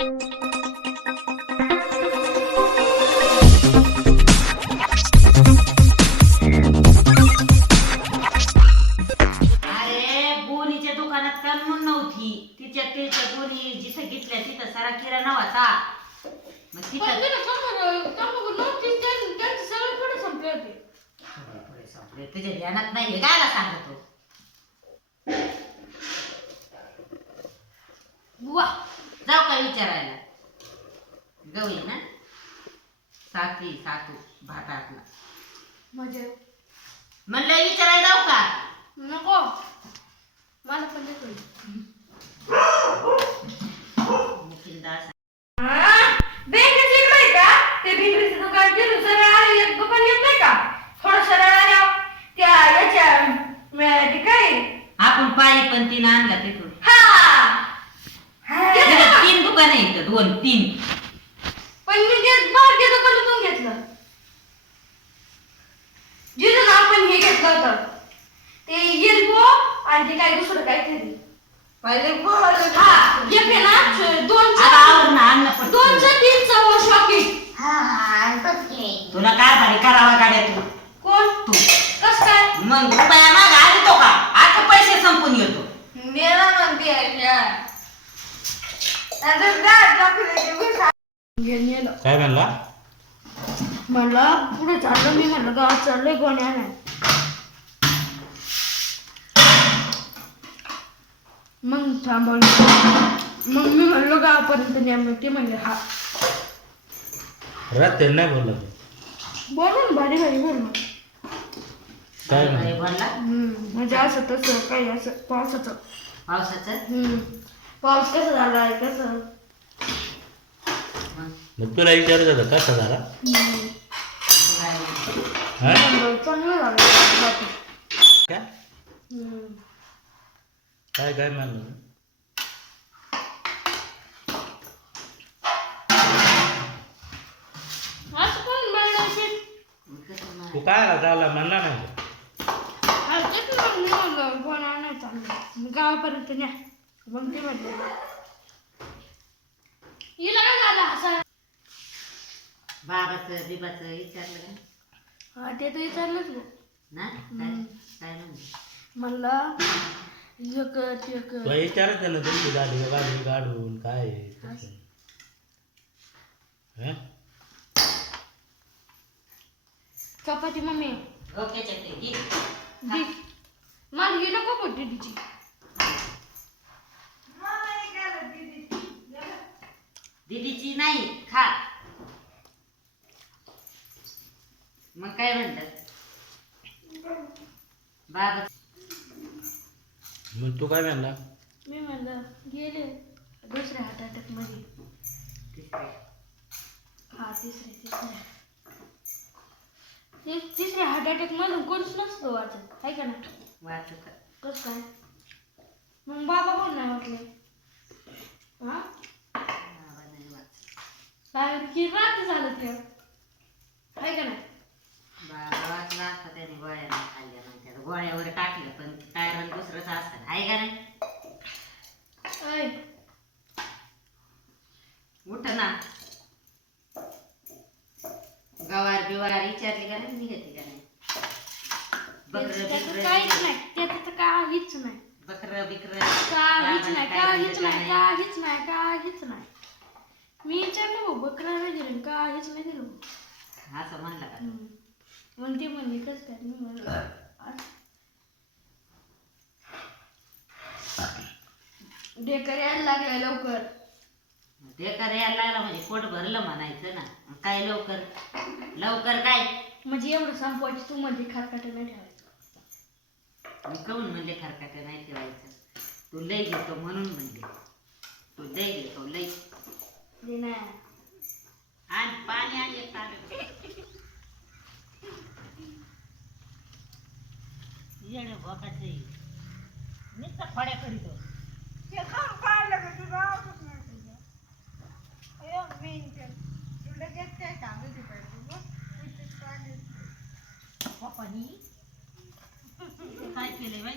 अरे गोणीच्या दुकानात का म्हणून नव्हती तिच्या गोणी जिथे घेतल्या तिथं सारा किराणा होता मग तिथं संपले तुझ्या ध्यानात नाही हे गायला सांगतो बुवा जाऊ का विचारायला गवळी ना सातू भातातला म्हणजे म्हणलं विचारायला जाऊ का नको मला पण देतो मुकिंदास बेकरीचं इकडे का ते बेकरीचं दुकान गेलो सरळ आले एक दुकान येत नाही का थोडं सरळ आल्यावर त्या याच्या ते काय आपण पायी पण तीन आणला तिथून हा तीन दुकान आहेत दोन तीन पण मी ते बारक्या दुकानातून घेतलं जिथून आपण हे घेतलं होतं ते येल्बो आणि ते काय दुसरं काहीतरी पहिले हा एक आहे ना दोनचं तीनचं शॉकिंग तुला काय भारी करावा गाड्या तू कोण तू कस काय मग रुपया माग आली तो का आता पैसे संपून येतो मेला म्हणते काय म्हणला मला पुढे चाललं मी म्हणलं गावात चाललंय कोणी नाही मग थांबवलं मग मी म्हणलो गावापर्यंत नेमलं ते म्हणले हा रात्री नाही बोलला बोलून भारी बोललो काय काय बोलला म्हणजे असं तसं काही असं पावसाचं पावसाचं पाऊस कसा झालाय कसं मग तुला विचारत होता कसा झाला हा? चांगलं झालं काय काय काय म्हणलं असं कोण मिळणार तू काय झाला म्हणला नाही कोण नाही चाललं गावापर्यंत न्या मग ते म्हटलं हिला काय झालं असं बाबाचं बिबाचं विचारलं का हा ते तर विचारलंच गो ना काय काय म्हणलं म्हणलं एक तुला विचारत ना तुमची गाडी गाडून काय आहे, कसं आहे. हं? चपाती मम्मी ओके चटणी दी मला ही नको पडते तिची दीदीची नाही खा मग काय म्हणतात बाबा मग तू काय म्हणला मी म्हणलं गेले दुसऱ्या हार्ट अटॅक मध्ये हा तिसऱ्या हार्ट अटॅक मधून कोणच नसतो वाचत आहे का ना वाचत कस काय मग बाबा कोण नाही वाटले हा बाबा नाही वाचत काय की रात्री झालं ते आहे का नाही बाबा वाचला असता त्याने गोळ्या नाही खाल्ल्या मग त्याला गोळ्यावर टाकलं पण काय दुसरंच असतं आहे का नाही ऐ उठ ना गवार बिवार विचारली का नाही निघते का नाही बकरं त्याचं बिकरं काहीच नाही त्याचं काहीच नाही बकरं बिकरं काहीच नाही काहीच नाही काहीच नाही काहीच नाही मी विचारलं भाऊ बकरा नाही दिलं काहीच नाही दिलं असं म्हणलं का मग ते म्हणले कसं काय मी म्हणलं ढेकर यायला लागलाय लवकर बेकार यायला लागला म्हणजे पोट भरलं म्हणायचं ना काय लवकर लवकर काय म्हणजे एवढं संपवायची तू म्हणजे खारकाट नाही ठेवायचं मी कहून म्हणले खरकाट नाही ठेवायचं तू लय घेतो म्हणून म्हणले तू लय घेतो लय दे ना आणि पाणी आणि एक तांब्या येणे भोकाचे नुसतं फड्या करीतो पप्पानी काय केले बाई